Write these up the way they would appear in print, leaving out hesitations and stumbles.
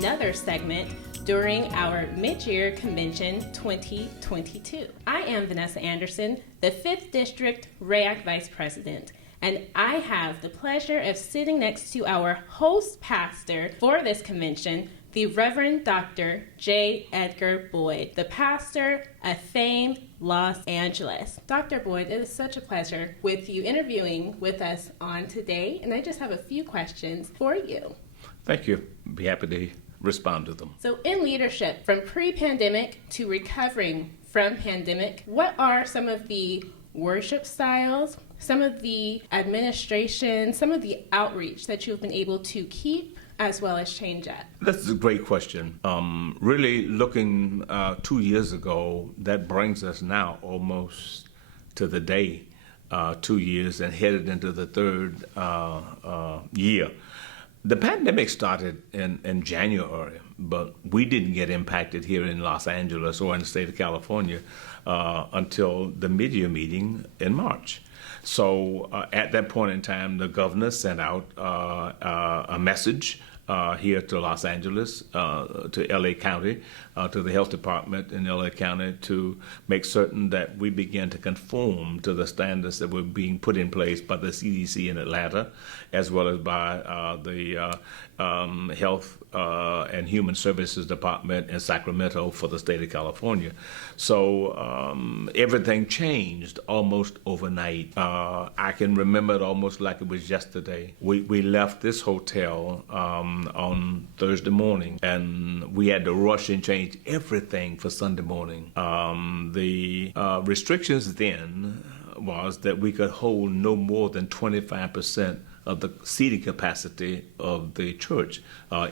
another segment during our Midyear Convention 2022. I am Vanessa Anderson, the 5th District RAYAC Vice President, and I have the pleasure of sitting next to our host pastor for this convention, the Reverend Dr. J. Edgar Boyd, the pastor of famed Los Angeles. Dr. Boyd, it is such a pleasure with you interviewing with us on today, and I just have a few questions for you. Thank you. Be happy to respond to them. So in leadership, from pre-pandemic to recovering from pandemic, what are some of the worship styles, some of the administration, some of the outreach that you've been able to keep as well as change up? That's a great question. Really looking 2 years ago, that brings us now almost to the day, 2 years and headed into the third year. The pandemic started in January, but we didn't get impacted here in Los Angeles or in the state of California until the Midyear meeting in March. So at that point in time, the governor sent out a message here to Los Angeles, to LA County, to the health department in LA County to make certain that we begin to conform to the standards that were being put in place by the CDC in Atlanta, as well as by the Health and Human Services Department in Sacramento for the state of California. So everything changed almost overnight. I can remember it almost like it was yesterday. We left this hotel on Thursday morning, and we had to rush and change everything for Sunday morning. The restrictions then was that we could hold no more than 25% of the seating capacity of the church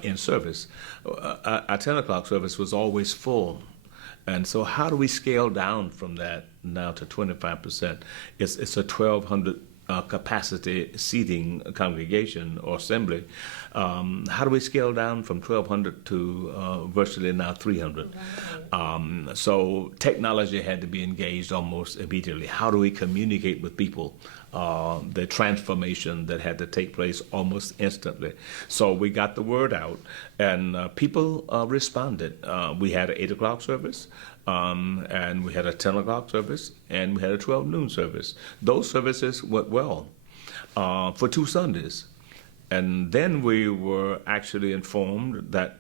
in service. Our 10 o'clock service was always full. And so how do we scale down from that now to 25%? It's a 1,200 capacity seating congregation or assembly. How do we scale down from 1,200 to virtually now 300? So technology had to be engaged almost immediately. How do we communicate with people? The transformation that had to take place almost instantly. So we got the word out, and people responded. We had an 8 o'clock service, and we had a 10 o'clock service, and we had a 12 noon service. Those services went well for 2 Sundays. And then we were actually informed that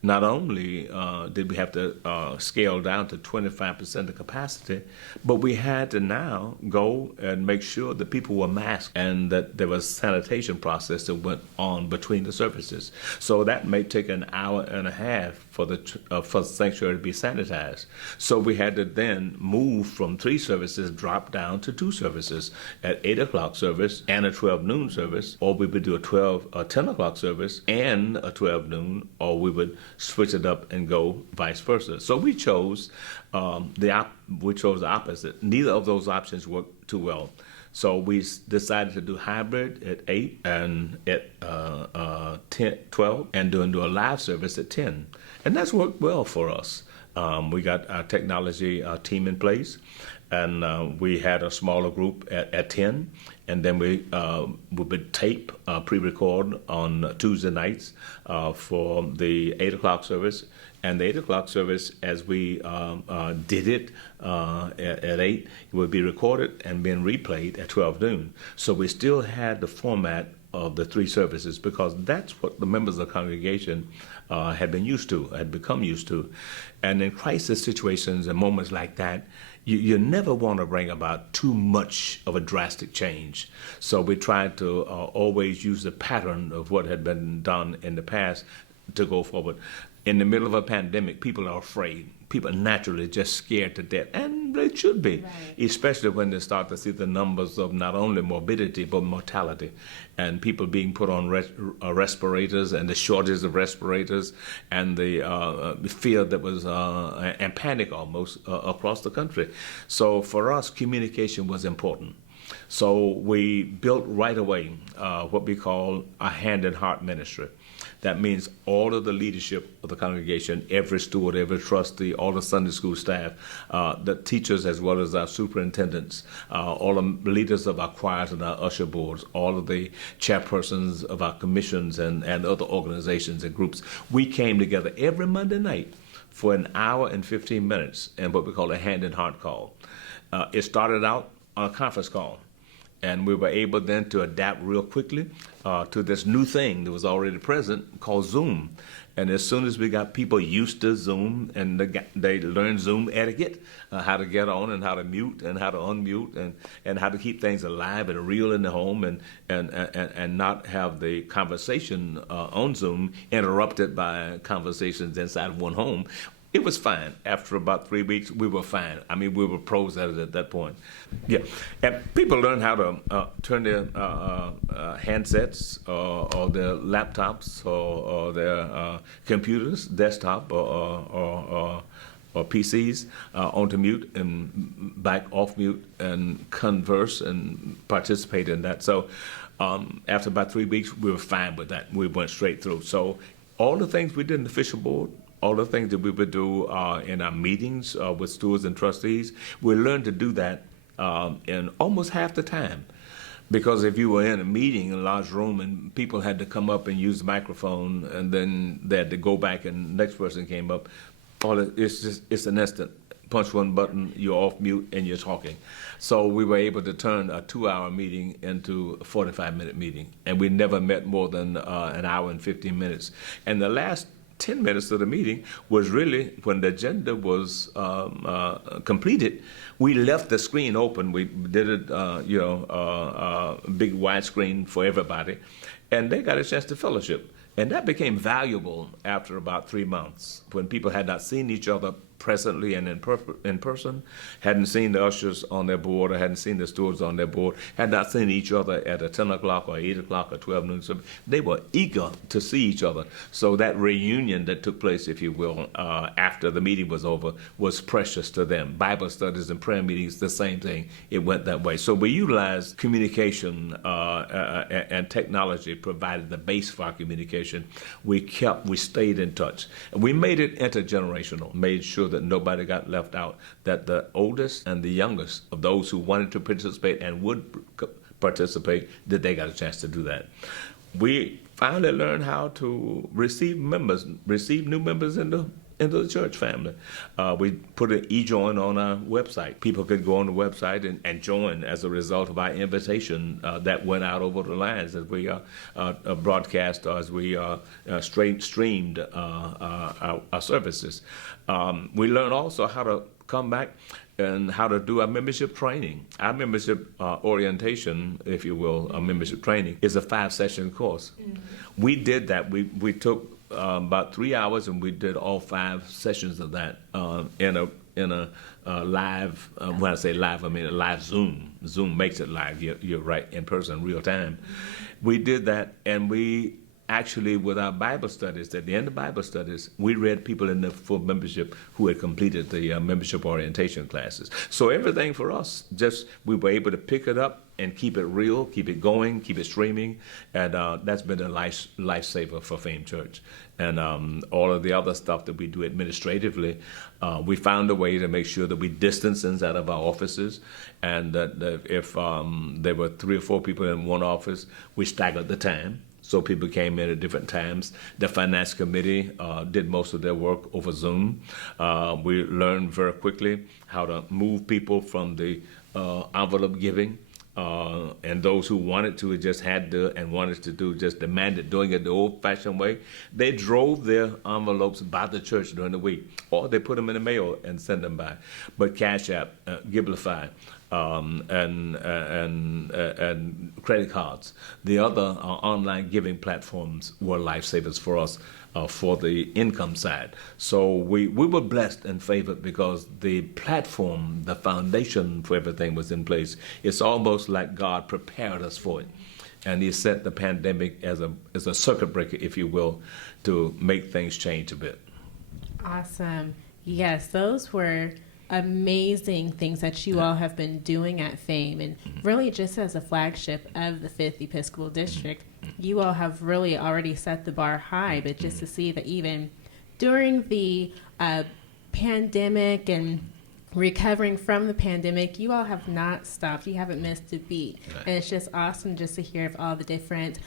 not only did we have to scale down to 25% of capacity, but we had to now go and make sure that people were masked and that there was a sanitation process that went on between the services. So that may take an hour and a half for the sanctuary to be sanitized. So we had to then move from 3 services, drop down to 2 services, at 8 o'clock service and a 12 noon service, or we would do a 10 o'clock service and a 12 noon, or we would switch it up and go vice versa. So we chose the opposite. Neither of those options worked too well. So we decided to do hybrid at 8 and at 12, and do a live service at 10. And that's worked well for us. We got our technology team in place, and we had a smaller group at 10, and then we would tape, pre-record on Tuesday nights for the 8 o'clock service. And the 8 o'clock service, as we did it at 8, it would be recorded and being replayed at 12 noon. So we still had the format of the 3 services, because that's what the members of the congregation had become used to. And in crisis situations and moments like that, you never want to bring about too much of a drastic change. So we tried to always use the pattern of what had been done in the past to go forward. In the middle of a pandemic, people are afraid. People are naturally just scared to death, and they should be, right. Especially when they start to see the numbers of not only morbidity but mortality, and people being put on respirators, and the shortage of respirators, and the fear that was and panic almost across the country. So for us, communication was important. So we built right away what we call a hand and heart ministry. That means all of the leadership of the congregation, every steward, every trustee, all the Sunday school staff, the teachers as well as our superintendents, all the leaders of our choirs and our usher boards, all of the chairpersons of our commissions and other organizations and groups. We came together every Monday night for an hour and 15 minutes in what we call a hand and heart call. It started out on a conference call. And we were able then to adapt real quickly to this new thing that was already present called Zoom. And as soon as we got people used to Zoom and they learned Zoom etiquette, how to get on and how to mute and how to unmute and how to keep things alive and real in the home and not have the conversation on Zoom interrupted by conversations inside of one home. It was fine. After about 3 weeks, we were fine. I mean, we were pros at it at that point. Yeah, and people learned how to turn their handsets or their laptops or their computers, desktop or PCs onto mute and back off mute and converse and participate in that. So after about 3 weeks, we were fine with that. We went straight through. So all the things we did in the official board, all the things that we would do in our meetings with stewards and trustees, we learned to do that in almost half the time. Because if you were in a meeting in a large room and people had to come up and use the microphone and then they had to go back and the next person came up, it's an instant. Punch one button, you're off mute and you're talking. So we were able to turn a 2-hour meeting into a 45-minute meeting. And we never met more than an hour and 15 minutes. And the last 10 minutes of the meeting was really when the agenda was completed. We left the screen open. We did it, big widescreen for everybody, and they got a chance to fellowship. And that became valuable after about 3 months when people had not seen each other presently and in person, hadn't seen the ushers on their board or hadn't seen the stewards on their board, had not seen each other at a 10 o'clock or 8 o'clock or 12 noon. So they were eager to see each other. So that reunion that took place, if you will, after the meeting was over was precious to them. Bible studies and prayer meetings, the same thing. It went that way. So we utilized communication and technology provided the base for our communication. We stayed in touch. And we made it intergenerational, made sure that nobody got left out, that the oldest and the youngest of those who wanted to participate and would participate, that they got a chance to do that. We finally learned how to receive new members into the church family. We put an e-join on our website. People could go on the website and join as a result of our invitation that went out over the lines as we broadcast or as we streamed our services. We learned also how to come back and how to do our membership training. Our membership orientation, if you will, our membership training is a 5-session course. Mm-hmm. We did that. We took about 3 hours, and we did all 5 sessions of that in a live. When I say live, I mean a live Zoom. Zoom makes it live. You're right, in person, real time. We did that, and we actually, with our Bible studies, at the end of Bible studies, we read people in the full membership who had completed the membership orientation classes. So everything for us, just we were able to pick it up and keep it real, keep it going, keep it streaming, and that's been a lifesaver for Fame Church. And all of the other stuff that we do administratively, we found a way to make sure that we distance inside of our offices, and that if there were 3 or 4 people in one office, we staggered the time. So people came in at different times. The finance committee did most of their work over Zoom. We learned very quickly how to move people from the envelope giving. And those who wanted to just had to and wanted to do just demanded doing it the old-fashioned way. They drove their envelopes by the church during the week, or they put them in the mail and sent them by. But Cash App, Giblify, and credit cards, the other online giving platforms were lifesavers for us for the income side. So we were blessed and favored because the platform, the foundation for everything was in place. It's almost like God prepared us for it. And he set the pandemic as a circuit breaker, if you will, to make things change a bit. Awesome. Yes, those were amazing things that you all have been doing at Fame, and really just as a flagship of the 5th Episcopal District, you all have really already set the bar high, but just to see that even during the pandemic and recovering from the pandemic, you all have not stopped. You haven't missed a beat. Right. And it's just awesome just to hear of all the different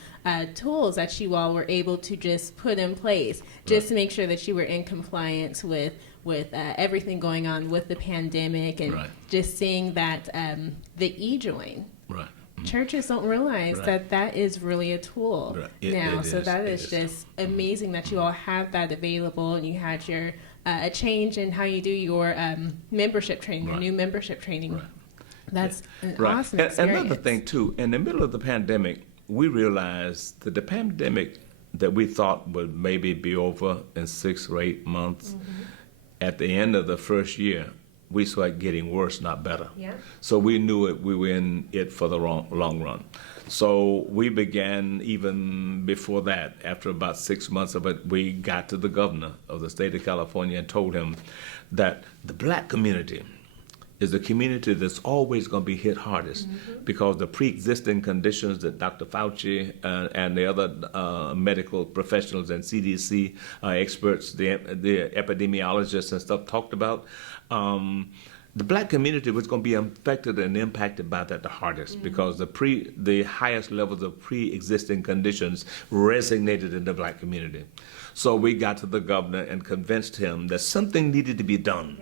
tools that you all were able to just put in place just to make sure that you were in compliance with everything going on with the pandemic, and just seeing that the e-join. Right. Churches don't realize that is really a tool now. So that is just amazing that you all have that available, and you had your a change in how you do your membership training, your new membership training. That's an awesome experience. Another thing too, in the middle of the pandemic, we realized that the pandemic that we thought would maybe be over in 6 or 8 months, at the end of the first year, we saw it getting worse, not better. Yeah. So we knew we were in it for the long run. So we began even before that. After about 6 months of it, we got to the governor of the state of California and told him that the black community is the community that's always going to be hit hardest because the pre-existing conditions that Dr. Fauci and the other medical professionals and CDC experts, the epidemiologists and stuff talked about, the black community was going to be affected and impacted by that the hardest because the highest levels of pre-existing conditions resonated in the black community. So we got to the governor and convinced him that something needed to be done.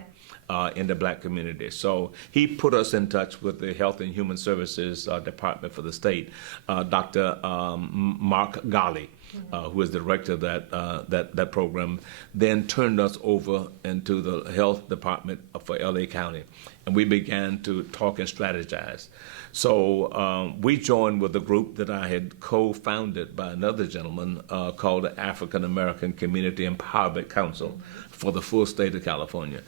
In the black community. So he put us in touch with the Health and Human Services Department for the state, Dr. Mark Ghali, who is the director of that program, then turned us over into the health department for LA County. And we began to talk and strategize. So we joined with a group that I had co-founded by another gentleman called the African American Community Empowerment Council for the full state of California.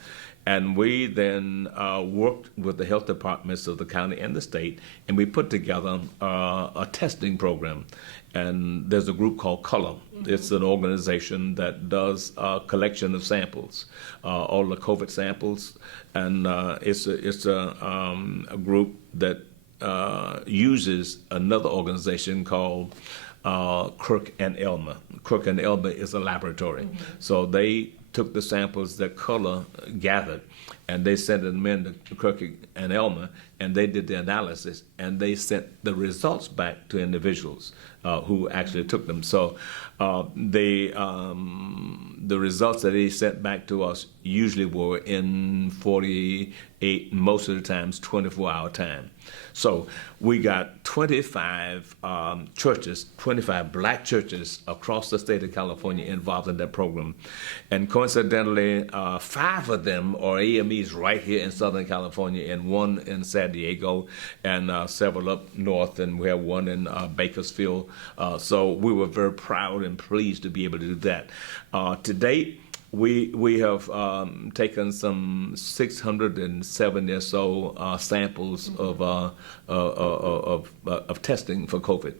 And we then worked with the health departments of the county and the state, and we put together a testing program. And there's a group called Color. It's an organization that does a collection of samples, all the COVID samples, and it's a group that uses another organization called Kirk and Elmer. Kirk and Elmer is a laboratory, so they took the samples that Color gathered, and they sent them in to Kirk and Elmer, and they did the analysis, and they sent the results back to individuals who actually took them. So the results that they sent back to us usually were in 48, most of the times 24-hour time. So we got 25 churches, 25 black churches across the state of California involved in that program. And coincidentally, 5 of them are AMEs right here in Southern California, and 1 in San Diego, and several up north, and we have 1 in Bakersfield. So we were very proud and pleased to be able to do that. To date, we have taken some 670 or so samples of testing for COVID,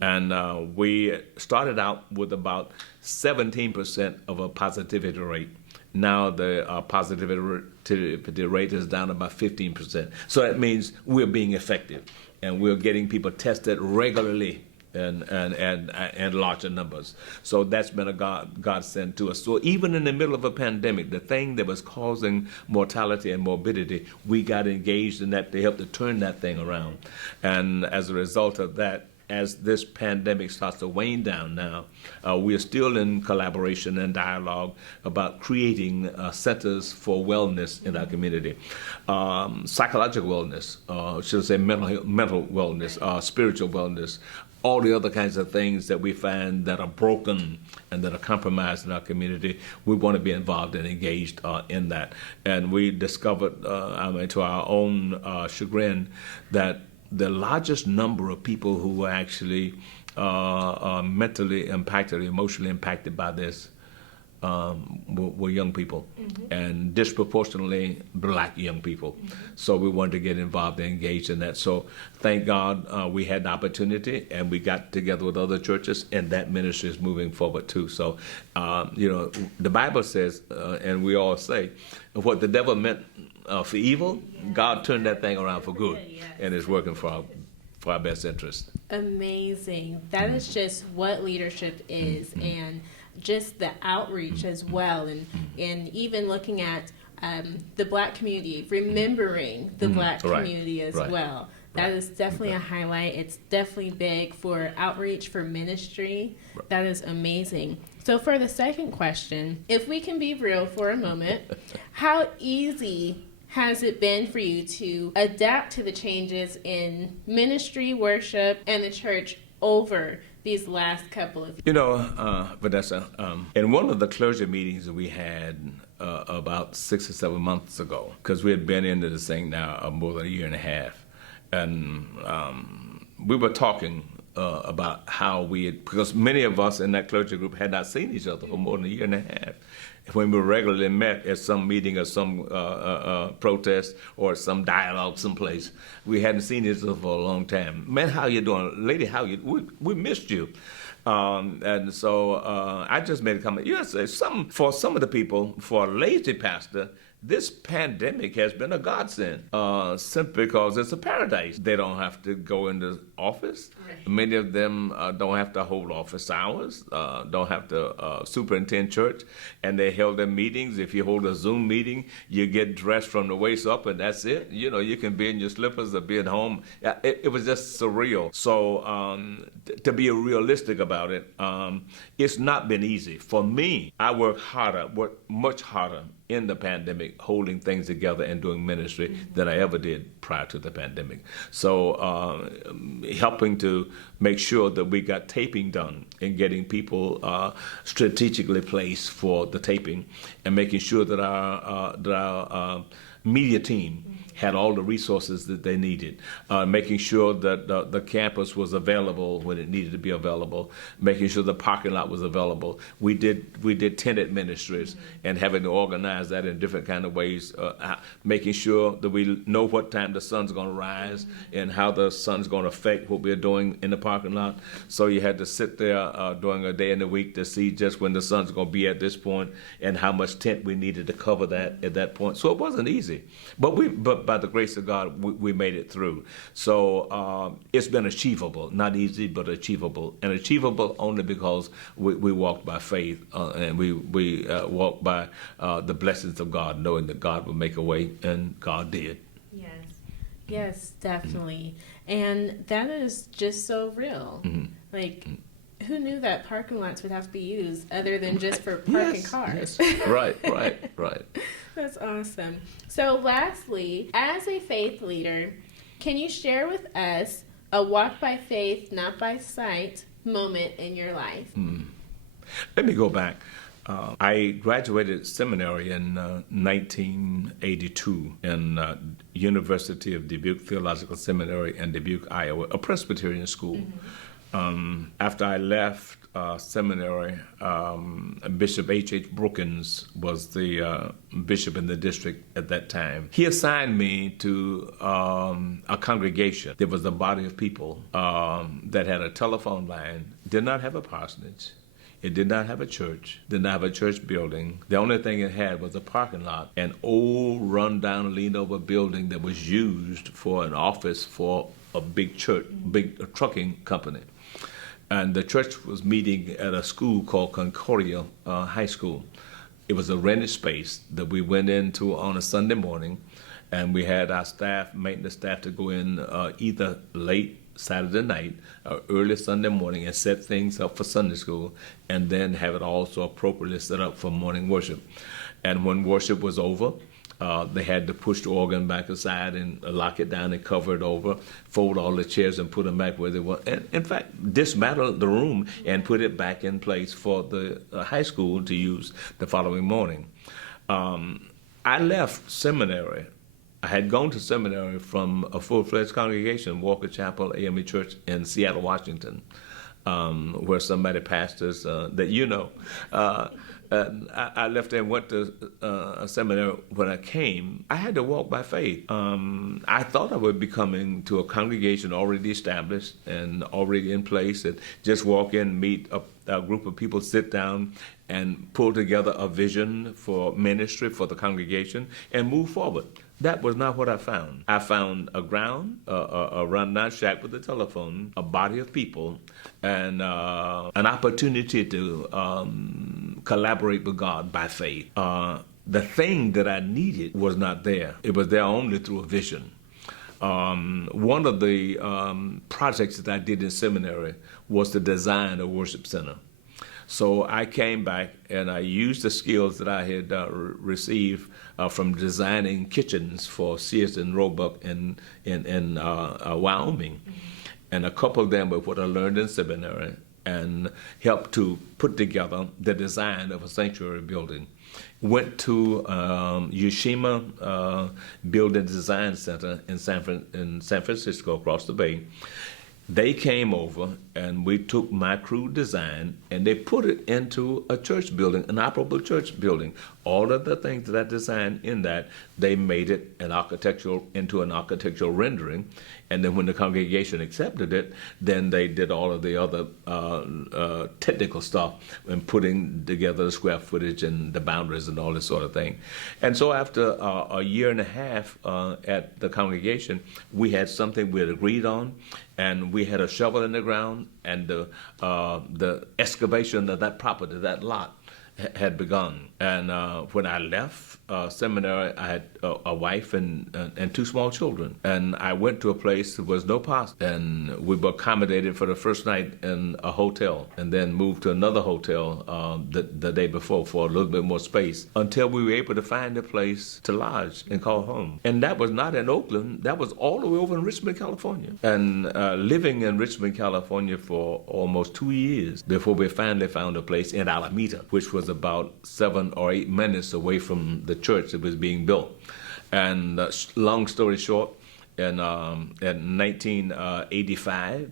and we started out with about 17% of a positivity rate. Now the positivity rate is down about 15%. So that means we're being effective, and we're getting people tested regularly and larger numbers. So that's been a godsend to us. So even in the middle of a pandemic, the thing that was causing mortality and morbidity, we got engaged in that to help to turn that thing around. And as a result of that, as this pandemic starts to wane down now, we are still in collaboration and dialogue about creating centers for wellness in our community. Psychological wellness, should I say mental wellness, spiritual wellness, all the other kinds of things that we find that are broken and that are compromised in our community. We want to be involved and engaged in that. And we discovered, to our own chagrin, that the largest number of people who were actually mentally impacted, emotionally impacted by this were young people, and disproportionately black young people. So we wanted to get involved and engaged in that. So thank God we had the opportunity, and we got together with other churches, and that ministry is moving forward too. So, the Bible says, and we all say, what the devil meant for evil, God turned that thing around for good, and it's working for for our best interest. Amazing. That is just what leadership is, and just the outreach as well, and even looking at the Black community, remembering the Black community as well. That is definitely a highlight. It's definitely big for outreach, for ministry. That is amazing. So for the second question, if we can be real for a moment, how easy has it been for you to adapt to the changes in ministry, worship, and the church over these last couple of years? You know, Vanessa, in one of the clergy meetings that we had about 6 or 7 months ago, because we had been into this thing now more than a year and a half, and we were talking about how we had, because many of us in that clergy group had not seen each other for more than a year and a half. When we regularly met at some meeting or some protest or some dialogue someplace, we hadn't seen each other for a long time. Man, how you doing? Lady, how you? We missed you. And so I just made a comment. Yes, for some of the people, for a lazy pastor, this pandemic has been a godsend, simply because it's a paradise. They don't have to go into office. Right. Many of them don't have to hold office hours, don't have to superintend church, and they held their meetings. If you hold a Zoom meeting, you get dressed from the waist up, and that's it. You know, you can be in your slippers or be at home. It was just surreal. So to be realistic about it, it's not been easy. For me, I worked much harder in the pandemic, holding things together and doing ministry than I ever did prior to the pandemic. So helping to make sure that we got taping done and getting people strategically placed for the taping, and making sure that our media team had all the resources that they needed, making sure that the campus was available when it needed to be available, making sure the parking lot was available. We did tenant ministries and having to organize that in different kind of ways, making sure that we know what time the sun's going to rise and how the sun's going to affect what we're doing in the parking lot. So you had to sit there during a day in the week to see just when the sun's going to be at this point and how much tent we needed to cover that at that point. So it wasn't easy, but by the grace of God, we made it through. So it's been achievable, not easy, but achievable, and achievable only because we walked by faith and we walked by the blessings of God, knowing that God would make a way, and God did. Yes, definitely. And that is just so real. Like, who knew that parking lots would have to be used other than just for parking cars? Yes. Right. That's awesome. So lastly, as a faith leader, can you share with us a walk by faith, not by sight moment in your life? Let me go back. I graduated seminary in 1982 in University of Dubuque Theological Seminary in Dubuque, Iowa, a Presbyterian school. After I left seminary, Bishop H.H. Brookins was the bishop in the district at that time. He assigned me to a congregation. There was a body of people that had a telephone line, did not have a parsonage. It did not have a church, did not have a church building. The only thing it had was a parking lot, an old, run-down, leaned-over building that was used for an office for a big trucking company. And the church was meeting at a school called Concordia High School. It was a rented space that we went into on a Sunday morning, and we had our maintenance staff to go in either late Saturday night or early Sunday morning and set things up for Sunday school, and then have it also appropriately set up for morning worship. And when worship was over, they had to push the organ back aside and lock it down and cover it over, fold all the chairs and put them back where they were. And in fact, dismantle the room and put it back in place for the high school to use the following morning. I left seminary. I had gone to seminary from a full-fledged congregation, Walker Chapel AME Church in Seattle, Washington, where somebody pastors that you know. I left there and went to a seminary. When I came, I had to walk by faith. I thought I would be coming to a congregation already established and already in place, and just walk in, meet a group of people, sit down, and pull together a vision for ministry for the congregation and move forward. That was not what I found. I found a ground, a rundown shack with a telephone, a body of people, and an opportunity to collaborate with God by faith. The thing that I needed was not there. It was there only through a vision. One of the projects that I did in seminary was to design a worship center. So I came back and I used the skills that I had received from designing kitchens for Sears and Roebuck in Wyoming, and a couple of them with what I learned in seminary, and helped to put together the design of a sanctuary building. Went to Yoshima Building Design Center in San Francisco, across the bay. They came over and we took my crude design and they put it into a church building, an operable church building. All of the things that I designed in that, they made it into an architectural rendering. And then when the congregation accepted it, then they did all of the other technical stuff and putting together the square footage and the boundaries and all this sort of thing. And so after a year and a half at the congregation, we had something we had agreed on, and we had a shovel in the ground, and the excavation of that property, that lot, had begun. And when I left seminary, I had a wife and 2 small children. And I went to a place that was no pastor. And we were accommodated for the first night in a hotel, and then moved to another hotel the day before for a little bit more space, until we were able to find a place to lodge and call home. And that was not in Oakland. That was all the way over in Richmond, California. And living in Richmond, California for almost 2 years before we finally found a place in Alameda, which was about 7 or 8 minutes away from the church that was being built. And long story short, in 1985,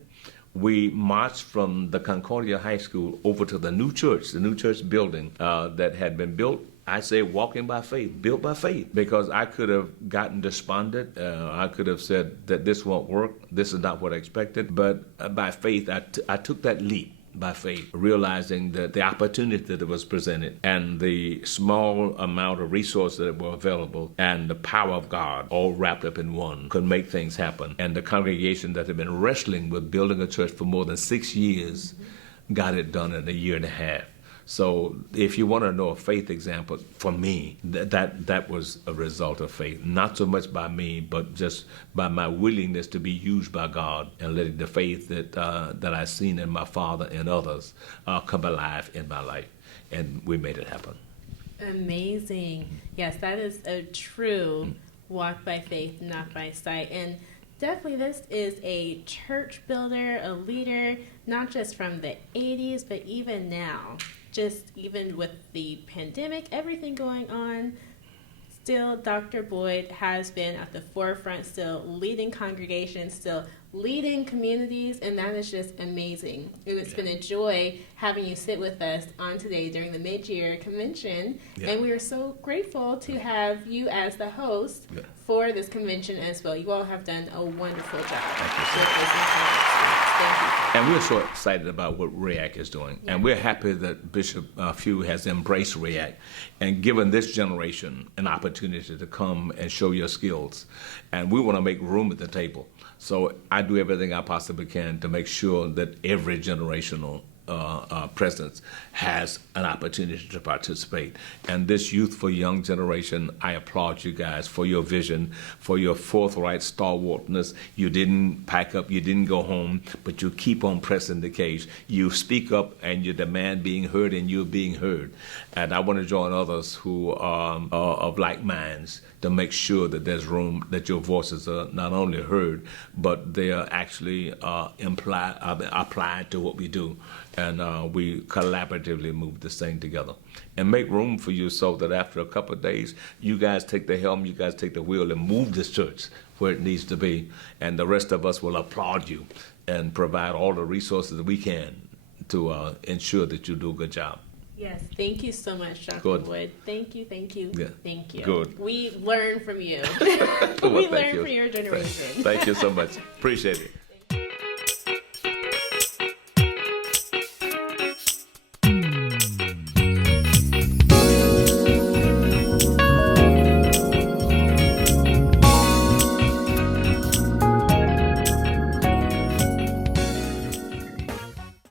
we marched from the Concordia High School over to the new church building that had been built. I say walking by faith, built by faith, because I could have gotten despondent. I could have said that this won't work. This is not what I expected. But by faith, I took that leap. By faith, realizing that the opportunity that was presented and the small amount of resources that were available and the power of God all wrapped up in one could make things happen. And the congregation that had been wrestling with building a church for more than 6 years got it done in a year and a half. So if you want to know a faith example, for me, that was a result of faith. Not so much by me, but just by my willingness to be used by God and letting the faith that I've seen in my father and others come alive in my life. And we made it happen. Amazing. Yes, that is a true walk by faith, not by sight. And definitely this is a church builder, a leader, not just from the 80s, but even now. Just even with the pandemic, everything going on, still Dr. Boyd has been at the forefront, still leading congregations, still leading communities, and that is just amazing. It's been a joy having you sit with us on today during the Midyear convention, and we are so grateful to have you as the host for this convention as well. You all have done a wonderful job. Thank you, sir. Thank you. And we're so excited about what RAYAC is doing. And we're happy that Bishop Few has embraced RAYAC and given this generation an opportunity to come and show your skills. And we want to make room at the table. So I do everything I possibly can to make sure that every generational presence has an opportunity to participate. And this youthful young generation, I applaud you guys for your vision, for your forthright stalwartness. You didn't pack up, you didn't go home, but you keep on pressing the case. You speak up and you demand being heard, and you're being heard. And I want to join others who are of like minds to make sure that there's room, that your voices are not only heard, but they are actually applied to what we do. And we collaboratively move this thing together and make room for you, so that after a couple of days, you guys take the helm, you guys take the wheel and move this church where it needs to be. And the rest of us will applaud you and provide all the resources that we can to ensure that you do a good job. Yes, thank you so much, Dr. Good. Boyd. Thank you. Yeah. Thank you. Good. We learn from you. Well, we thank learn you. from your generation. Thank you so much. Appreciate it.